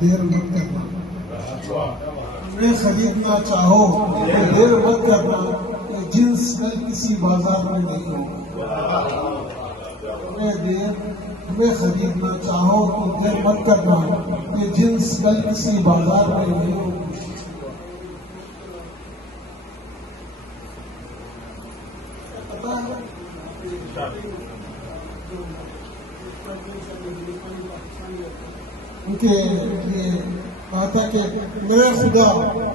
دیر مت کرنا، تمہیں خریدنا چاہو تو دیر مت کرنا، کہ جنس کل کسی بازار میں نہیں ہوگا۔ تمہیں خریدنا چاہو تو دیر مت کرنا، کہ جنس کل کسی بازار میں نہیں ہوگی۔ ان کے لیے کہا تھا کہ میرے خدا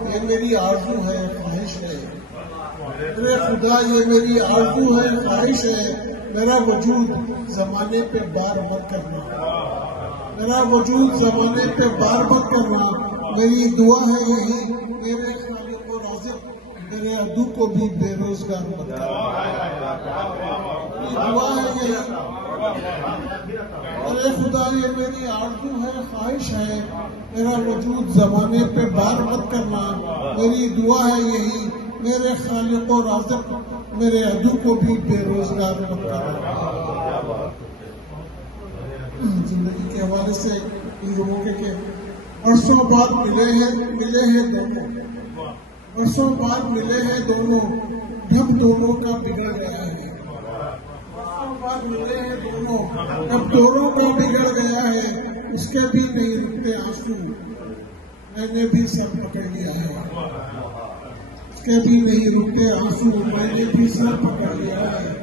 یہ میری آرزو ہے، خواہش ہے، میرے خدا یہ میری آرزو ہے، خواہش ہے، میرا وجود زمانے پہ بار مت کرنا، میرا وجود زمانے پہ بار مت کرنا، میری دعا ہے یہی، میرے خالق و رازق میرے عدو کو بھی بے روزگار مت کرنا، میری دعا ہے یہی، ارے خدا یہ میری آرزو ہے، خواہش ہے، میرا وجود زمانے پہ بار مت کرنا، میری دعا ہے یہی، میرے خالق و رازق میرے عدو کو بھی بے روزگار مت کرنا۔ زندگی کے حوالے سے ان لوگوں کے برسوں بعد ملے ہیں دونوں، برسوں بعد ملے ہیں دونوں، ڈھب دونوں کا بگڑ گیا ہے، بعد ملے ہیں دونوں، اب دونوں کا بگڑ گیا ہے، اس کے بھی نہیں رکتے آنسو، میں نے بھی سر پکڑ لیا ہے، اس کے بھی نہیں رکتے آنسو، میں نے بھی سر پکڑ لیا ہے۔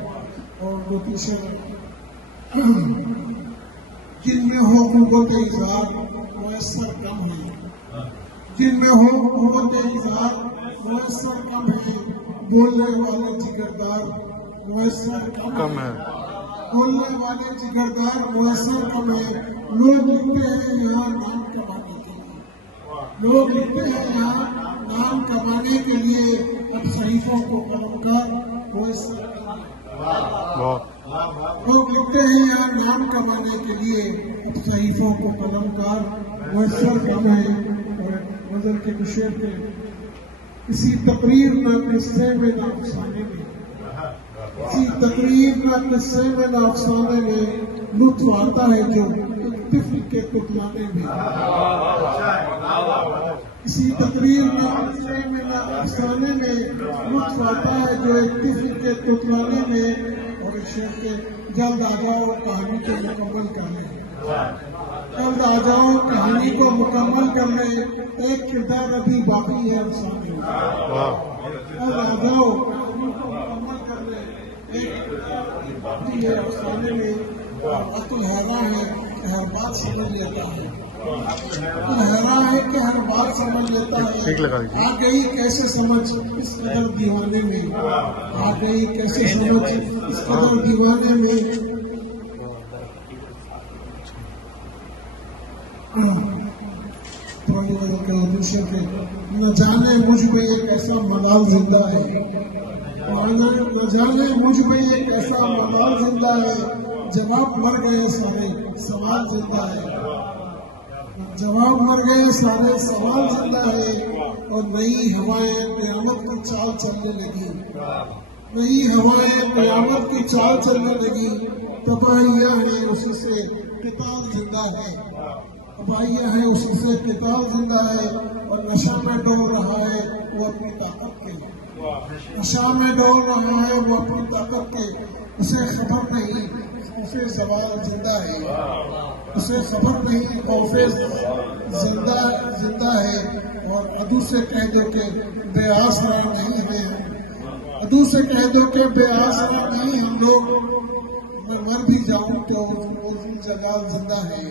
اور وہ پیچھے جن میں ہو قوت اظہار میسر کم ہے، جن میں ہو قوت اظہار میسر کم ہے، بولنے والے جگردار میسر کم ہے، بولنے والے جگردار میسر کم ہے، لوگ لکھتے ہیں یہاں نام کمانے کے لیے، لوگ لکھتے ہیں یہاں نام کمانے کے لیے، اب صحیفوں کو قلم کار میسر کم ہے، لوگ لکھتے ہیں یہاں نام کمانے کے لیے، اب صحیفوں کو قلم کار میسر کم ہے۔ اور نظر کے کشور کے کسی تقریر نہ قصے میں نہ افسانے میں، کسی تقریر نہ قصے میں نہ افسانے میں لطف آتا ہے جو ایک طفل کے تتلانے میں، کسی تقریر نہ قصے میں نہ افسانے میں لطف آتا ہے جو ایک طفل کے تتلانے میں۔ اور ایک شعر کے جلد آ جاؤ کہانی کو مکمل کرنے، جلد آ جاؤ کہانی کو مکمل کرنے، ایک کردار ابھی باقی ہے افسانے میں، جلد آ جاؤ کہانی کو مکمل کرنے، ایک کردار ابھی باقی ہے افسانے میں۔ اور عقل حیران ہے کہ ہر بات سمجھ لیتا ہے، عقل حیران ہے کہ ہر بات سمجھ لیتا ہے، آ گئی کیسے سمجھ اس قدر دیوانے میں، آ گئی کیسے سمجھ اس قدر دیوانے میں۔ پرانی غزل کا اردو شعر کے نہ جانے مجھ میں ایک ایسا ملال زندہ ہے، نہ جانے مجھ میں ایک ایسا ملال زندہ ہے، جواب مر گئے سارے سوال زندہ ہے، جواب مر گئے سارے سوال زندہ ہے۔ اور نئی ہوائیں قیامت کی چال چلنے لگی، نئی ہوائیں قیامت کی چال چلنے لگی، تباہیاں ہیں اسی سے قتال زندہ ہے، تباہیاں ہیں اسی سے قتال زندہ ہے۔ اور نشہ میں ڈول رہا ہے وہ اپنی طاقت کے، نشہ میں ڈول رہا ہے وہ اپنی طاقت کے، اسے خبر نہیں خوف زوال زندہ ہے، اسے خبر نہیں خوف زندہ ہے۔ اور عدو سے کہہ دو کہ بے آسرا نہیں ہے، عدو سے کہہ دو کہ بے آسرا نہیں ہم لوگ، میں مر بھی جاؤں تو وہ جلال زندہ ہے۔